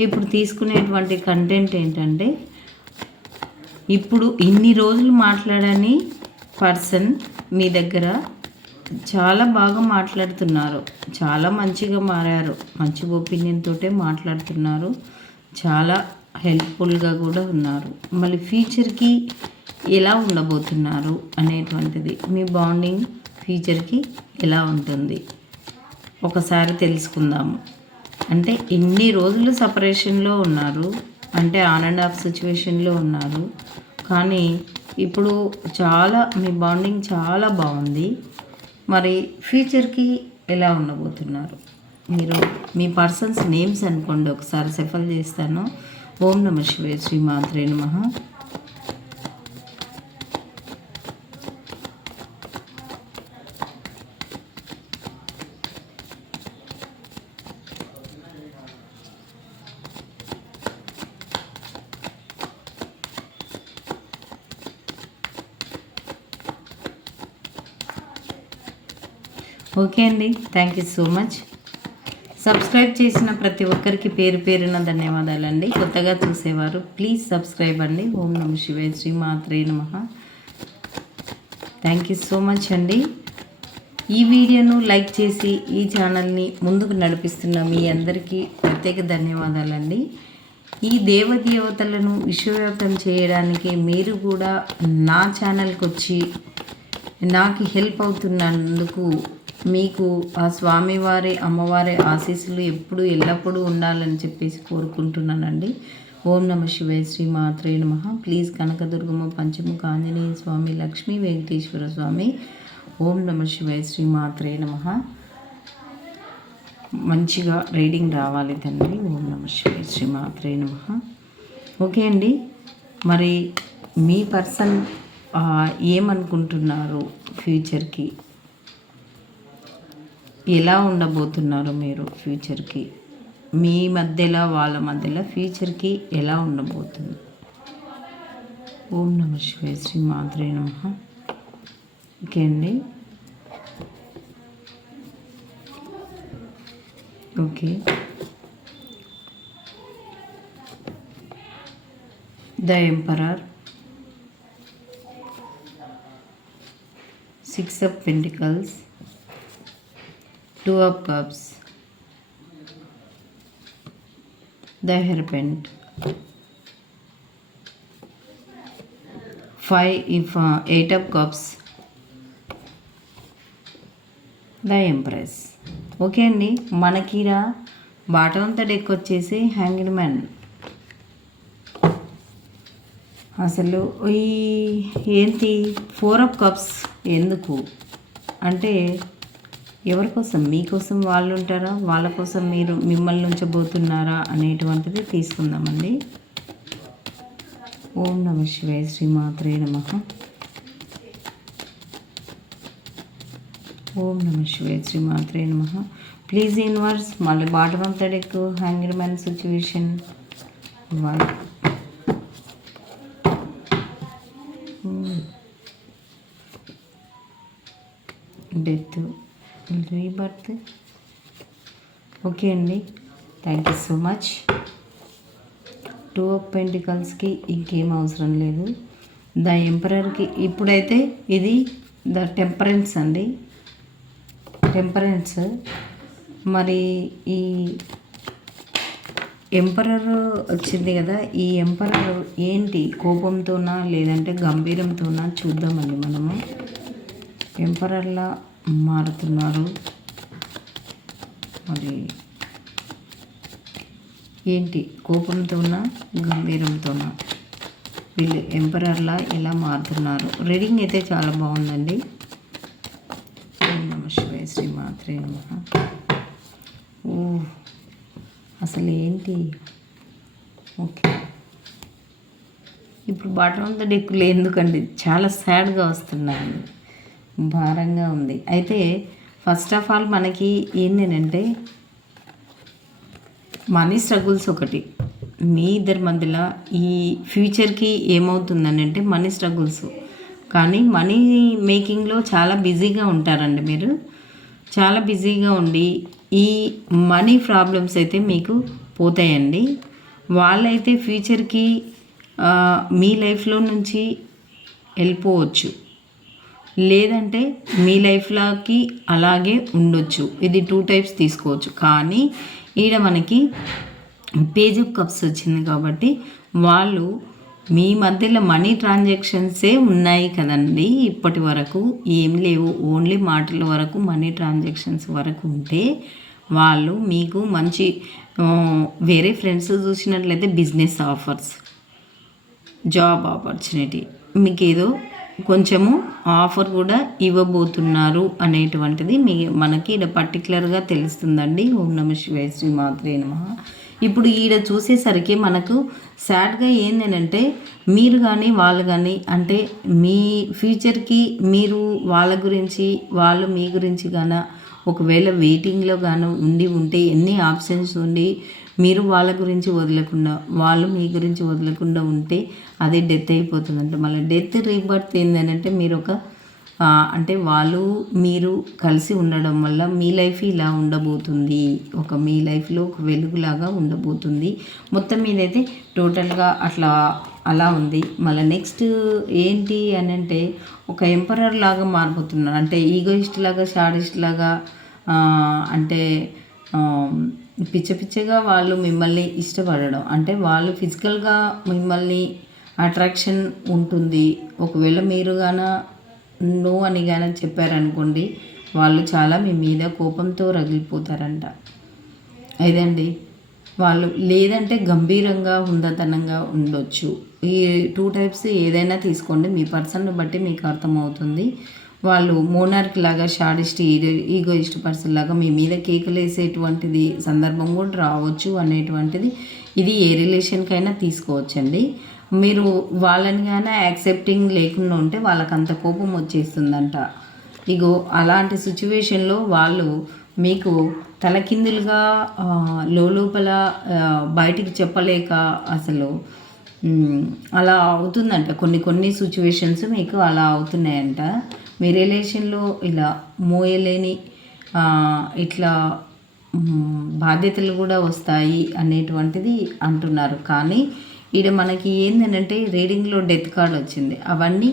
ఇప్పుడు తీసుకునేటువంటి కంటెంట్ ఏంటంటే ఇప్పుడు ఇన్ని రోజులు మాట్లాడని పర్సన్ మీ దగ్గర చాలా బాగా మాట్లాడుతున్నారు. చాలా మంచిగా మారారు. మంచి ఒపీనియన్ తోటే మాట్లాడుతున్నారు. చాలా హెల్ప్ఫుల్గా కూడా ఉన్నారు. మళ్ళీ ఫ్యూచర్కి ఎలా ఉండబోతున్నారు అనేటువంటిది మీ బాండింగ్ ఫ్యూచర్కి ఎలా ఉంటుంది? ఒకసారి తెలుసుకుందాము. అంటే ఇన్ని రోజులు సపరేషన్లో ఉన్నారు. అంటే ఆన్ అండ్ ఆఫ్ సిచ్యువేషన్లో ఉన్నారు. కానీ ఇప్పుడు చాలా మీ బాండింగ్ చాలా బాగుంది. మరి ఫ్యూచర్కి ఎలా ఉండబోతున్నారు? మీరు మీ పర్సన్స్ నేమ్స్ అనుకోండి ఒకసారి సెఫల్ చేస్తాను. ఓం నమ శివే శ్రీమాత్రే నమ. ఓకే అండి. Thank you so much subscribe చేసిన ప్రతి ఒక్కరికి పేరు పేరున ధన్యవాదాలండి. కొత్తగా చూసేవారు ప్లీజ్ సబ్స్క్రైబ్ అండి. ఓం నమ శివాయ శ్రీ మాత్రే నమ. థ్యాంక్ యూ సో మచ్ అండి. ఈ వీడియోను లైక్ చేసి ఈ ఛానల్ని ముందుకు నడిపిస్తున్న మీ అందరికీ ప్రత్యేక ధన్యవాదాలండి. ఈ దేవదేవతలను విశ్వవ్యాప్తం చేయడానికి మీరు కూడా నా ఛానల్కి వచ్చి నాకు హెల్ప్ అవుతున్నందుకు మీకు ఆ స్వామివారి అమ్మవారి ఆశీస్సులు ఎప్పుడు ఎల్లప్పుడూ ఉండాలని చెప్పేసి కోరుకుంటున్నానండి. ఓం నమ శివాయ శ్రీ మాత్రే నమ. ప్లీజ్ కనకదుర్గమ్మ పంచముఖ ఆంజనేయ స్వామి లక్ష్మీ వెంకటేశ్వర స్వామి ఓం నమ శివాయ శ్రీ మాత్రే నమ. మంచిగా రీడింగ్ రావాలి తండ్రి. ఓం నమ శివాయ శ్రీ మాత్రే నమ. ఓకే అండి. మరి మీ పర్సన్ ఏమనుకుంటున్నారు ఫ్యూచర్కి? ఎలా ఉండబోతున్నారు మీరు ఫ్యూచర్కి? మీ మధ్యలో వాళ్ళ మధ్యలో ఫ్యూచర్కి ఎలా ఉండబోతుంది? ఓం నమ శివాయ శ్రీ మాత్రే నమ. ఓకే అండి. Okay. The emperor. Six of pentacles. Two of cups the hierophant five if eight of cups the empress okay అండి మనకిరా బాటం అంతా డెక్ వచ్చేసి హ్యాంగిడ్ మ్యాన్ అసలు ఈ ఏంటి? ఫోర్ ఆఫ్ కప్స్ ఎందుకు? అంటే ఎవరి కోసం? మీకోసం వాళ్ళు ఉంటారా? వాళ్ళ కోసం మీరు మిమ్మల్ని ఉంచబోతున్నారా? అనేటువంటిది తీసుకుందామండి. ఓం నమ శివాయ శ్రీమాత్రే నమ. ఓం నమ శివాయ శ్రీమాత్రే నమ. ప్లీజ్ ఇన్వర్స్ మళ్ళీ బాటమ్ ఆఫ్ ద డెక్ హ్యాంగర్ మ్యాన్ సిచ్యువేషన్ వాళ్ళు బర్త్డే ఓకే అండి thank you so much two of పెంటికల్స్కి ఇంకేం అవసరం లేదు. ద ఎంపరర్కి ఇప్పుడైతే ఇది ద టెంపరెన్స్ అండి. టెంపరెన్స్ మరి ఈ ఎంపరర్ వచ్చింది కదా ఈ ఎంపరర్ ఏంటి? కోపంతోనా లేదంటే గంభీరంతోనా చూద్దామండి మనము. ఎంపరర్లా మారుతున్నారు. మరి ఏంటి? కోపంతోనా గంభీరంతోనా? వీళ్ళు ఎంపరర్లా ఇలా మారుతున్నారు? రీడింగ్ అయితే చాలా బాగుందండి. నమ శివాయ శ్రీ మాత్రే నమ. ఓ అసలు ఏంటి ఓకే. ఇప్పుడు బాటం ఆఫ్ ద డెక్కులు ఎందుకండి? చాలా సాడ్గా వస్తున్నాయి భారంగా ఉంది. అయితే ఫస్ట్ ఆఫ్ ఆల్ మనకి ఏంటంటే మనీ స్ట్రగుల్స్ ఒకటి. మీ ఇద్దరి మధ్యలో ఈ ఫ్యూచర్కి ఏమవుతుందని అంటే మనీ స్ట్రగుల్స్ కానీ మనీ మేకింగ్లో చాలా బిజీగా ఉంటారండి మీరు. చాలా బిజీగా ఉండి ఈ మనీ ప్రాబ్లమ్స్ అయితే మీకు పోతాయండి. వాళ్ళైతే ఫ్యూచర్కి మీ లైఫ్లో నుంచి వెళ్ళిపోవచ్చు. లేదంటే మీ లైఫ్లోకి అలాగే ఉండొచ్చు. ఇది టూ టైప్స్ తీసుకోవచ్చు. కానీ ఈడ మనకి పేజ్ ఆఫ్ కప్స్ వచ్చింది కాబట్టి వాళ్ళు మీ మధ్యలో మనీ ట్రాన్సాక్షన్సే ఉన్నాయి కదండి. ఇప్పటి వరకు ఏం లేవు. ఓన్లీ మాటల వరకు మనీ ట్రాన్సాక్షన్స్ వరకు ఉంటే వాళ్ళు మీకు మంచి వేరే ఫ్రెండ్స్ చూసినట్లయితే బిజినెస్ ఆఫర్స్ జాబ్ ఆపర్చునిటీ మీకు ఏదో కొంచెము ఆఫర్ కూడా ఇవ్వబోతున్నారు అనేటువంటిది మీ మనకి ఈడ పర్టికులర్గా తెలుస్తుందండి. ఓం నమ శివాయ శ్రీ మాత్రే నమ. ఇప్పుడు ఈడ చూసేసరికి మనకు సాడ్గా ఏంటంటే మీరు కానీ వాళ్ళు కానీ అంటే మీ ఫ్యూచర్కి మీరు వాళ్ళ గురించి వాళ్ళు మీ గురించి కానీ ఒకవేళ వెయిటింగ్లో గాను ఉండి ఉంటే ఎన్ని ఆప్షన్స్ ఉండి మీరు వాళ్ళ గురించి వదలకుండా వాళ్ళు మీ గురించి వదలకుండా ఉంటే అది డెత్ అయిపోతుందంట. మళ్ళీ డెత్ రీబర్త్ ఏంటంటే మీరు ఒక అంటే వాళ్ళు మీరు కలిసి ఉండడం వల్ల మీ లైఫ్ ఇలా ఉండబోతుంది. ఒక మీ లైఫ్లో ఒక వెలుగులాగా ఉండబోతుంది. మొత్తం మీదైతే టోటల్గా అట్లా అలా ఉంది. మళ్ళీ నెక్స్ట్ ఏంటి అని అంటే ఒక ఎంపరర్ లాగా మారిపోతున్నారు. అంటే ఈగోయిస్ట్ లాగా షాడిస్ట్ లాగా అంటే పిచ్చ పిచ్చగా వాళ్ళు మిమ్మల్ని ఇష్టపడడం. అంటే వాళ్ళు ఫిజికల్గా మిమ్మల్ని అట్రాక్షన్ ఉంటుంది. ఒకవేళ మీరు గాన నో అని గాన చెప్పారనుకోండి వాళ్ళు చాలా మీ మీద కోపంతో రగిలిపోతారంట. ఇదండి వాళ్ళు లేదంటే గంభీరంగా హుందతనంగా ఉండొచ్చు. ఈ టూ టైప్స్ ఏదైనా తీసుకోండి. మీ పర్సన్ని బట్టి మీకు అర్థమవుతుంది. వాళ్ళు మోనార్క్ లాగా షాడిస్ట్ ఈగోయిస్ట్ పర్సన్ లాగా మీ మీద కేకలేసేటువంటిది సందర్భం కూడా రావచ్చు అనేటువంటిది ఇది ఏ రిలేషన్కైనా తీసుకోవచ్చండి. మీరు వాళ్ళని కానీ యాక్సెప్టింగ్ లేకుండా ఉంటే వాళ్ళకి అంత కోపం వచ్చేస్తుందంట. ఇగో అలాంటి సిచ్యువేషన్లో వాళ్ళు మీకు తలకిందులుగా లోపల బయటికి చెప్పలేక అసలు అలా అవుతుందంట. కొన్ని కొన్ని సిచ్యువేషన్స్ మీకు అలా అవుతున్నాయంట. మీ రిలేషన్లో ఇలా మోయలేని ఇట్లా బాధ్యతలు కూడా వస్తాయి అనేటువంటిది అంటున్నారు. కానీ ఈడ మనకి ఏంటంటే రీడింగ్లో డెత్ కార్డ్ వచ్చింది. అవన్నీ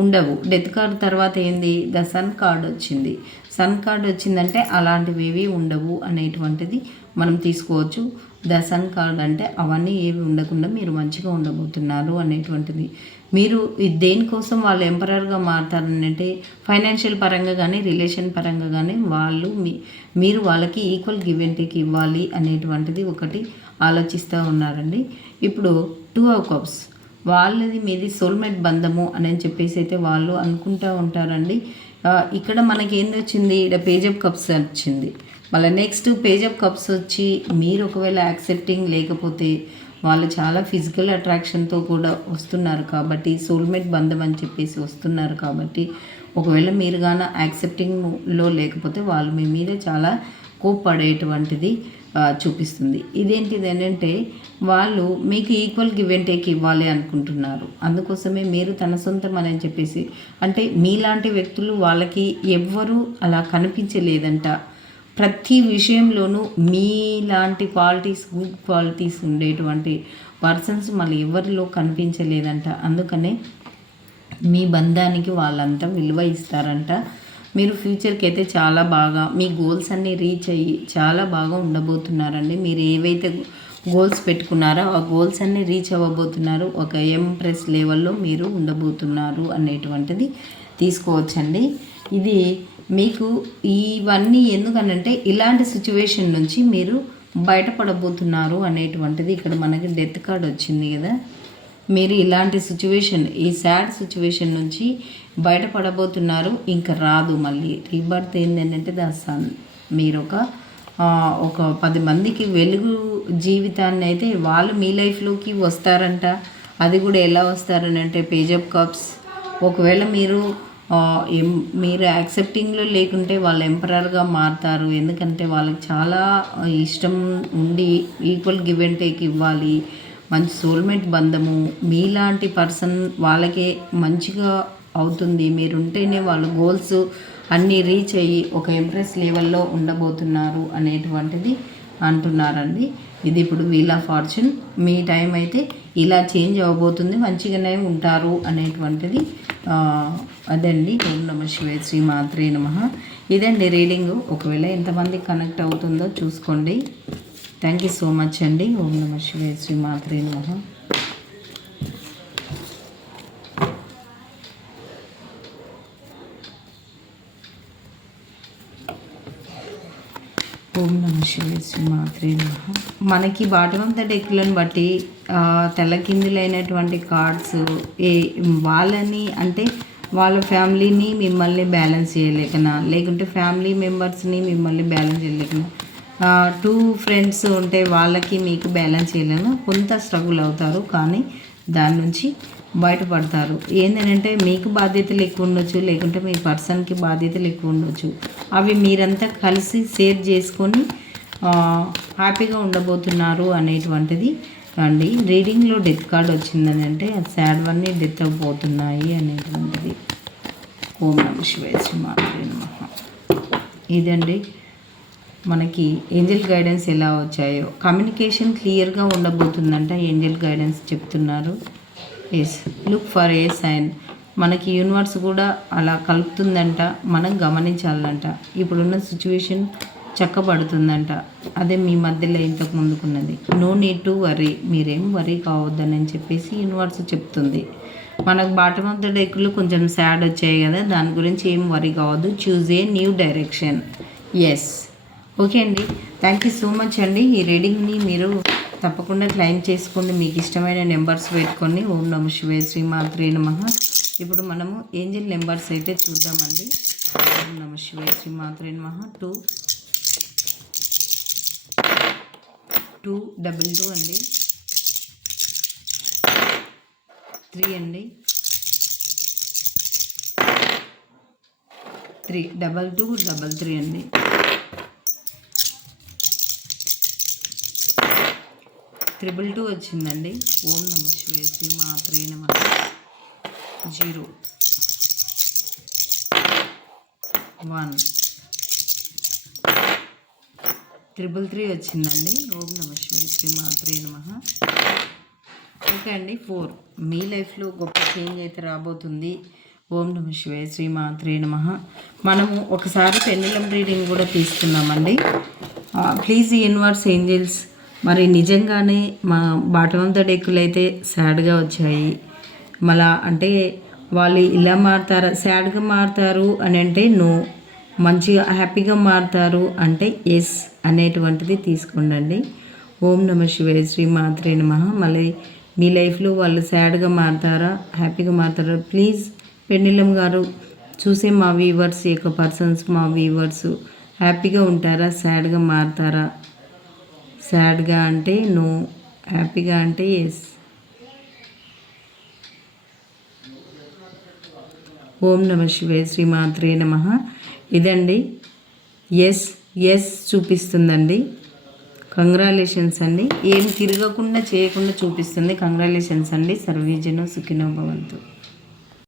ఉండవు. డెత్ కార్డ్ తర్వాత ఏంది? ద సన్ కార్డ్ వచ్చింది. సన్ కార్డ్ వచ్చిందంటే అలాంటివి ఏవి ఉండవు అనేటువంటిది మనం తీసుకోవచ్చు. ద సన్ కార్డ్ అంటే అవన్నీ ఏవి ఉండకుండా మీరు మంచిగా ఉండబోతున్నారు అనేటువంటిది. మీరు దేనికోసం వాళ్ళు ఎంపరర్గా మారుతారంటే ఫైనాన్షియల్ పరంగా కానీ రిలేషన్ పరంగా కానీ వాళ్ళు మీ మీరు వాళ్ళకి ఈక్వల్ గివ్ అండ్ టేక్ ఇవ్వాలి అనేటువంటిది ఒకటి ఆలోచిస్తూ ఉన్నారండి. ఇప్పుడు టూ ఆఫ్ కప్స్. వాళ్ళది మీది సోల్మేట్ బంధము అని చెప్పేసి అయితే వాళ్ళు అనుకుంటూ ఉంటారండి. ఇక్కడ మనకి ఏంది వచ్చింది ఇక్కడ పేజ్ ఆఫ్ కప్స్ వచ్చింది. మళ్ళీ నెక్స్ట్ పేజ్ ఆఫ్ కప్స్ వచ్చి మీరు ఒకవేళ యాక్సెప్టింగ్ లేకపోతే వాళ్ళు చాలా ఫిజికల్ అట్రాక్షన్తో కూడా వస్తున్నారు కాబట్టి సోల్మేట్ బంధం అని చెప్పేసి వస్తున్నారు కాబట్టి ఒకవేళ మీరు గాన యాక్సెప్టింగ్లో లేకపోతే వాళ్ళు మీ మీద చాలా కోప్పడేటువంటిది చూపిస్తుంది. ఇదేంటిది ఏంటంటే వాళ్ళు మీకు ఈక్వల్ గివ్ అండ్ టేక్ ఇవ్వాలి అనుకుంటున్నారు. అందుకోసమే మీరు తన సొంతం అని చెప్పేసి అంటే మీలాంటి వ్యక్తులు వాళ్ళకి ఎవ్వరూ అలా కనిపించలేదంట. ప్రతి విషయంలోనూ మీలాంటి క్వాలిటీస్ గుడ్ క్వాలిటీస్ ఉండేటువంటి పర్సన్స్ మళ్ళీ ఎవరిలో కనిపించలేదంట. అందుకనే మీ బంధానికి వాళ్ళంతా విలువ ఇస్తారంట. మీరు ఫ్యూచర్కి అయితే చాలా బాగా మీ గోల్స్ అన్నీ రీచ్ అయ్యి చాలా బాగా ఉండబోతున్నారండి. మీరు ఏవైతే గోల్స్ పెట్టుకున్నారో ఆ గోల్స్ అన్నీ రీచ్ అవ్వబోతున్నారు. ఒక ఎంప్రెస్ లెవెల్లో మీరు ఉండబోతున్నారు అనేటువంటిది తీసుకోవచ్చండి. ఇది మీకు ఇవన్నీ ఎందుకనంటే ఇలాంటి సిచ్యువేషన్ నుంచి మీరు బయటపడబోతున్నారు అనేటువంటిది ఇక్కడ మనకి డెత్ కార్డ్ వచ్చింది కదా. మీరు ఇలాంటి సిచ్యువేషన్ ఈ సాడ్ సిచ్యువేషన్ నుంచి బయటపడబోతున్నారు ఇంకా రాదు మళ్ళీ. రీబర్త్ ఏంటంటే ద సన్ మీరు ఒక ఒక పది మందికి వెలుగు జీవితాన్ని అయితే వాళ్ళు మీ లైఫ్లోకి వస్తారంట. అది కూడా ఎలా వస్తారని అంటే పేజ్ ఆఫ్ కప్స్. ఒకవేళ మీరు మీరు యాక్సెప్టింగ్లో లేకుంటే వాళ్ళు ఎంపరర్గా మారుతారు. ఎందుకంటే వాళ్ళకి చాలా ఇష్టం ఉండి ఈక్వల్ గివ్ అండ్ టేక్ ఇవ్వాలి. మంచి సోల్మేట్ బంధము. మీలాంటి పర్సన్ వాళ్ళకే మంచిగా అవుతుంది. మీరు ఉంటేనే వాళ్ళ గోల్స్ అన్నీ రీచ్ అయ్యి ఒక ఇంప్రెస్ లెవెల్లో ఉండబోతున్నారు అనేటువంటిది అంటున్నారండి. ఇది ఇప్పుడు వీల్ ఆఫ్ ఫార్చ్యూన్. మీ టైం అయితే ఇలా చేంజ్ అవ్వబోతుంది. మంచిగానే ఉంటారు అనేటువంటిది అదండి. ఓం నమ శివాయ శ్రీ మాత్రే నమ. ఇదండి రీడింగ్. ఒకవేళ ఎంతమంది కనెక్ట్ అవుతుందో చూసుకోండి. థ్యాంక్ యూ సో మచ్ అండి. ఓం నమ శివాయ శ్రీ మాత్రే నమ. ఓం నమ శివాయ మనకి బాటం ఆఫ్ ద డెక్లను బట్టి తెల్లకిందులైనటువంటి కార్డ్స్ ఏ వాళ్ళని అంటే వాళ్ళ ఫ్యామిలీని మిమ్మల్ని బ్యాలెన్స్ చేయలేకనా? లేకుంటే ఫ్యామిలీ మెంబర్స్ని మిమ్మల్ని బ్యాలెన్స్ చేయలేకనా? టూ ఫ్రెండ్స్ ఉంటే వాళ్ళకి మీకు బ్యాలెన్స్ చేయలేను? కొంత స్ట్రగుల్ అవుతారు కానీ దాని నుంచి బయటపడతారు. ఏంటంటే మీకు బాధ్యతలు ఎక్కువ ఉండొచ్చు లేకుంటే మీ పర్సన్కి బాధ్యతలు ఎక్కువ ఉండొచ్చు. అవి మీరంతా కలిసి షేర్ చేసుకొని హ్యాపీగా ఉండబోతున్నారు అనేటువంటిది అండి. రీడింగ్లో డెత్ కార్డ్ వచ్చిందని అంటే సాడ్ వన్నీ డెత్ అవ్వబోతున్నాయి అనేటువంటిది. ఓం నమ శివాయ శ్రీ ఇదండి మనకి ఏంజల్ గైడెన్స్ ఎలా వచ్చాయో. కమ్యూనికేషన్ క్లియర్గా ఉండబోతుందంట ఏంజల్ గైడెన్స్ చెప్తున్నారు. Yes look for a sign మనకి యూనివర్స్ కూడా అలా కలుపుతుందంట మనం గమనించాలంట. ఇప్పుడున్న సిచ్యువేషన్ చక్కబడుతుందంట. అదే మీ మధ్యలో ఇంతకు ముందుకున్నది. నో నీడ్ టు వరీ మీరేం వరీ కావద్దని చెప్పేసి యూనివర్స్ చెప్తుంది. మనకు బాటమ్ ఆఫ్ ద డెక్లు కొంచెం సాడ్ వచ్చాయి కదా దాని గురించి ఏం వరీ కావద్దు. Choose a new direction yes okay అండి. థ్యాంక్ యూ సో మచ్ అండి. ఈ రీడింగ్ని మీరు తప్పకుండా క్లైమ్ చేసుకుని మీకు ఇష్టమైన నెంబర్స్ పెట్టుకొని. ఓం నమ శివే శ్రీమాత్రే నమ. ఇప్పుడు మనము ఏంజిల్ నెంబర్స్ అయితే చూద్దామండి. ఓం నమ శివాయ శ్రీమాత్రే నమ. టూ టూ డబుల్ టూ అండి. త్రీ అండి. Three double two double three అండి. త్రిబుల్ టూ వచ్చిందండి. ఓం నమ శివాయ శ్రీ మాత్రే నమ. జీరో. వన్. త్రిబుల్ త్రీ వచ్చిందండి. ఓం నమ శివాయ శ్రీ మాత్రే నమ. ఓకే అండి ఫోర్. మీ లైఫ్లో గొప్ప చేంజ్ అయితే రాబోతుంది. ఓం నమ శివాయ శ్రీ మాత్రే నమ. మనము ఒకసారి పెండులం రీడింగ్ కూడా తీసుకున్నామండి. Please universe angels. మరి నిజంగానే మా బాటమ్ ఆఫ్ ద డెక్కులు అయితే సాడ్గా వచ్చాయి. మళ్ళా అంటే వాళ్ళు ఇలా మారుతారా సాడ్గా మారుతారు అని అంటే నో. మంచిగా హ్యాపీగా మారుతారు అంటే ఎస్ అనేటువంటిది తీసుకోండి ఓం నమ శివాయ శ్రీ మాత్రే నమ. మళ్ళీ మీ లైఫ్లో వాళ్ళు సాడ్గా మారుతారా హ్యాపీగా మారుతారా? ప్లీజ్ పెండిలం గారు చూసే మా వీవర్స్ యొక్క పర్సన్స్ మా వీవర్స్ హ్యాపీగా ఉంటారా సాడ్గా మారుతారా? సాడ్గా అంటే నో హ్యాపీగా అంటే ఎస్. ఓం నమ శివే శ్రీమాత్రే నమ. ఇదండి. Yes yes చూపిస్తుందండి. కంగ్రాలేషన్స్ అండి. ఏం తిరగకుండా చేయకుండా చూపిస్తుంది. కంగ్రాలేషన్స్ అండి. సర్వీజను సుఖినో భవంతు